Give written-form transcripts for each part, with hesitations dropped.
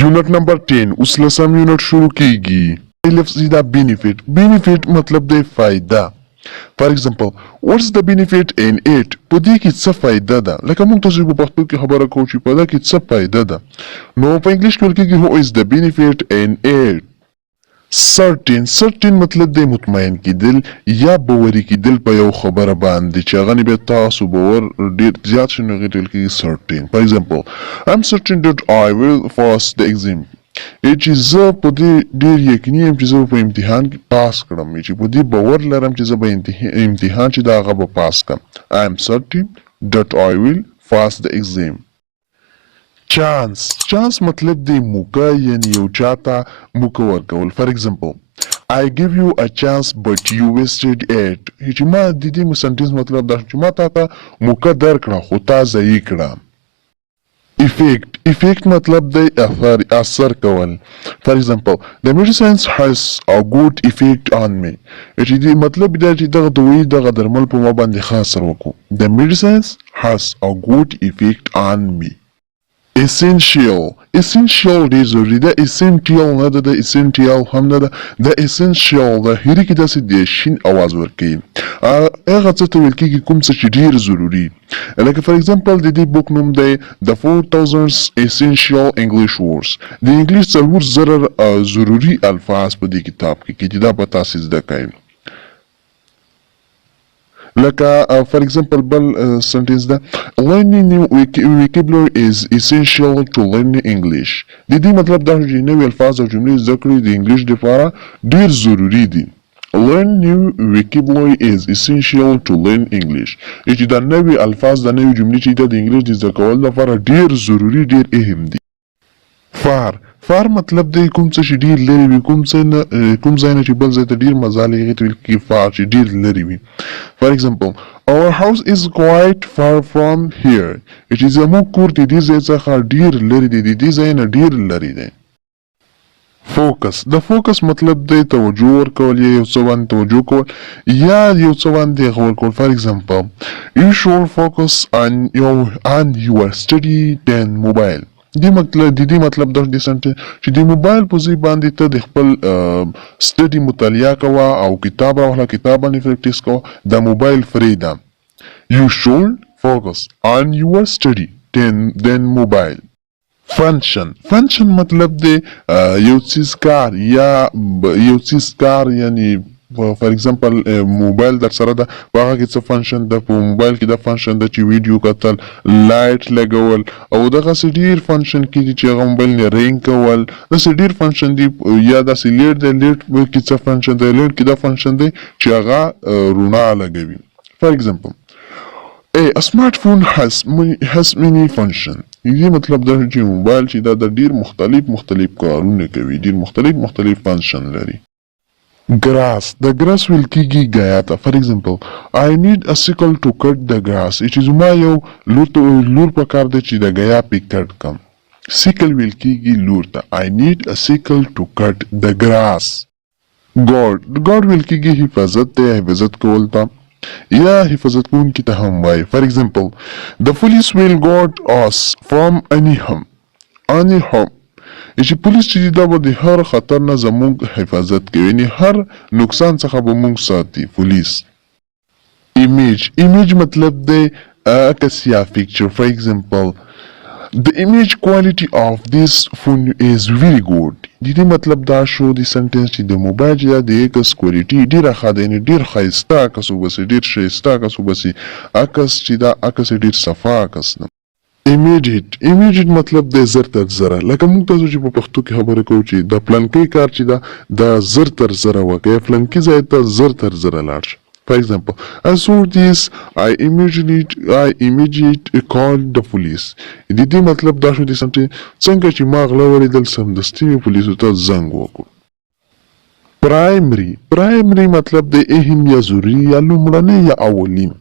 یونٹ نمبر 10 اوس لسم یونٹ شروع کیږي لفظ دا benefit مطلب دی فائدہ. فار ایگزامپل what's the benefit in it په دې کې څه فائدہ ده لکه موږ تاسو په پښتو کې خبره کوو چې په دې کې څه فائدہ ده نو په انګلیش کې ویل کېږي who is the benefit in it. certain مطلب دی مطمئن کېدل یا باوري کېدل په یو خبره باندې چې هغه نه به تاسو باور ډېر زیات شي نو هغې ته ویل کېږي certain. For example I'm certain that I will pass the exam چې زه په دې ډېر یقیني یم چې زه په امتحان کې پاس کړم چې په دې باور لرم چې زه به امتحان چې دا هغه به پاس کړم. I am certain that I will pass the exam. چانس مطلب دی موقع یعنی یو چاته موقع ورکول. فار ایگزامپل I give you a chance but you wasted it چې ما د دې سنټنس مطلب دا چې ما ته موقع درکړه خو تا ضایع کړه. effect مطلب دی اثر کول. For example the medicine has a good effect on me چې دې مطلب دا چې دغه دوی دغه درمل په ما باندې ښه اثر وکړو. The medicine has a good effect on me. essential ډېر ضروري ده. essential نه ده د essential هم نه ده د essential د هرې کې داسې د شین اواز ورکوي هغه څه ته ویل کېږي کوم څه چې ډېر ضروري لکه فار ایگزامپل د دې بوک نوم دی the 4000 essential English words د انګلیش 4000 ضروري الفاظ په دې کتاب کې چې دا به تاسې زده کوئ. لکه فار ایگزامپل بل سنټنس ده learning new vocabulary is essential to learning English د دې مطلب دا چې نوې الفاظ او جملې زده کړې د انګلیش لپاره ډېر ضروري دي. learn new vocabulary is essential to learn English چې دا نوې الفاظ د نوې جملې چې د انګلیش د زده کولو لپاره ډېر ضروري ډېر اهم دي. فار مطلب دی کوم څه چې ډېر لرې وي کوم ځای نه چې بل ځای ته ډېر مزال یې هغې ته ویل کېږي فار چې ډېر لرې وي. فار ایگزامپل our house is quite far from here چې زموږ کور د دې ځای څخه ډېر لرې دی د دې ځای نه ډېر لرې دی. د فوکس مطلب دی توجه ورکول یا یو څه باندې توجه کول یا یو څه باندې غور کول. فار ایگزامپل you should focus on your study than mobile د دې مطلب دا چې د موبایل په ځای باندې ته د خپل سټډي مطالعه کوه او کتاب راواخله کتاب باندې پریکټیس کوه د موبایل فری ده. you should focus on your study than mobile. فنکشن مطلب دی یو څیز کار یا یو څیز کار یعنی فار ایگزامپل موبایل در سره ده په هغه کې څه فنکشن ده په موبایل کې دا فنکشن ده چې ویډیو کتل لایټ لګول او دغسې ډېر فنکشن کېږي چې هغه موبایل نه رینګ کول داسې ډېر فنکشن دي یا داسې لیټ دی لیټ کې څه فنکشن دی لیټ کې دا فنکشن دی چې هغه رڼا لګوي. فار ایگزامپل a smartphone has many function دې مطلب دا چې موبایل چې دا د ډېر مختلف کارونه کوي ډېر مختلف فنکشن لري. grass د grass ویل کېږي ګیا ته. فار ایگزامپل I need a sickle to cut the grass چې زما یو لور په کار دی چې د ګیا پې کټ کم. sickle ویل کېږي لور ته. I need a sickle to cut the grass. God ویل کېږي حفاظت دی حفاظت کول ته یا حفاظت کوونکي ته هم وایي. فار ایگزامپل the police will guard us from any harm چې پولیس چې دا به د هر خطر نه زموږ حفاظت کوي یعنې هر نقصان څخه به موږ ساتي پولیس. ایمیج مطلب دی عکس یا پکچر. فار ایگزامپل the image quality of this phone is very good د دې مطلب دا شو د سنټنس چې د موبایل چې د عکس کوالټي ډېره ښه ده یعنې ډېر ښایسته عکس وباسي ډېر ښایسته عکس وباسي عکس چې دا عکس ډېر صفا عکس ده. immediate مطلب دی زر تر زره لکه موږ تاسو چې په پښتو کې خبرې کوو چې د پلانکي کار چې ده دا زر تر زره وکړي پلانکي ځای ته زر تر زره لاړ شي. For example, I saw this, I immediately called the police. د دې مطلب دا شو څنګه چې ما غله ولیدل سمدستي مې پولیسو ته زنګ وکړ. پرایمري مطلب د اهم یا ضروري یا لومړنی یا اولین.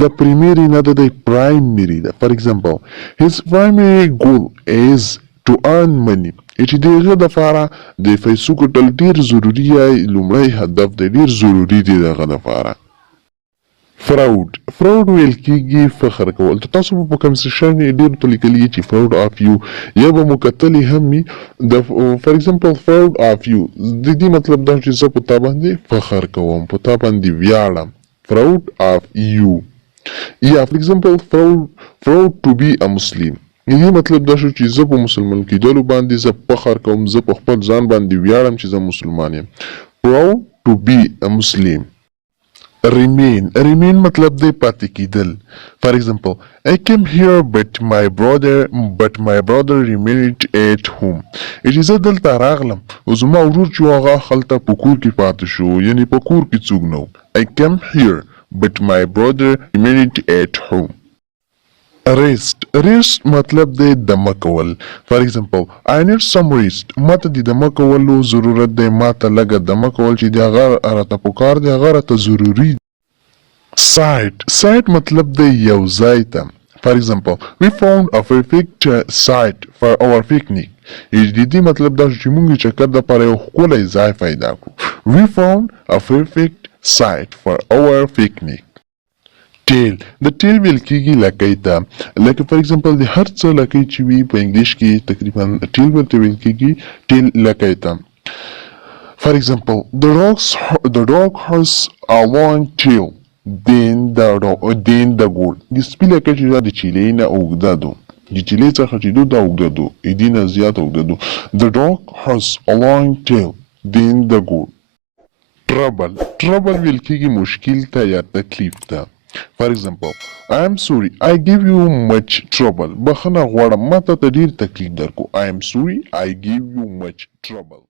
د پریمري نه د پرایمري ده. فار ایگزامپل his primary goal is to earn money چې د هغه دپاره د پیسو ګټل ډېر ضروري یا لومړی هدف دی ډېر ضروري دی د هغه دپاره. فراود ویل کیږي فخر کول. تاسو په کنورسیشن ډیر ته لیکلی چې فراود اف یو یا به مو کتلی هم وي د فار ایگزامپل فراود اف یو د دې مطلب دا چې زه په تا باندې فخر کوم، په تا باندې ویاړم. فراود اف یو یا فار ایگزامپل فراود ټو بی ا مسلم، دې مطلب دا شو چې زه په مسلمان کېدلو باندې زه فخر کوم، زه په خپل ځان باندې ویاړم چې زه مسلمان یم. proud to be a Muslim. Remain مطلب دی پاتې کېدل. For example, I came here but my brother remained at home. زه دلته راغلم او زما ورور چې هغه هلته په کور کې پاتې شو، یعنې په کور کې څوک نه و. I came here but my brother remained at home. Rest مطلب دی دمه کول. For example, I need some rest. ما ته د دمه کولو ضرورت دی، ما ته لږه دمه کول چې د هغه راته پکار دی، هغه راته ضروري دی. Site مطلب دی یو ځای ته. For example, we found a perfect site for our picnic. د دې مطلب دا چې موږ چکر دپاره یو ښکلی ځای پیدا کړو. We found a perfect site for our picnic. د ټیل ویل کېږي لکۍ ته. لکه فار ایگزامپل د هر څه لکۍ چې وي په انګلیش کې تقریبا ټیل ورته ویل کېږي، ټیل لکۍ ته. فار ایگزامپل the dog has a long tail than the goat. د سپي لکۍ چې دا د چیلې نه اوږده ده، د چیلې څخه چې دا اوږده ده، د دې نه زیات اوږده ده. The dog has a long tail than the goat. trouble ویل کېږي مشکل ته یا تکلیف ته. For example, I am sorry, I give you much trouble. بخښنه غواړم، ما ته ډیر تکلیف درکو. I am sorry, I give you much trouble.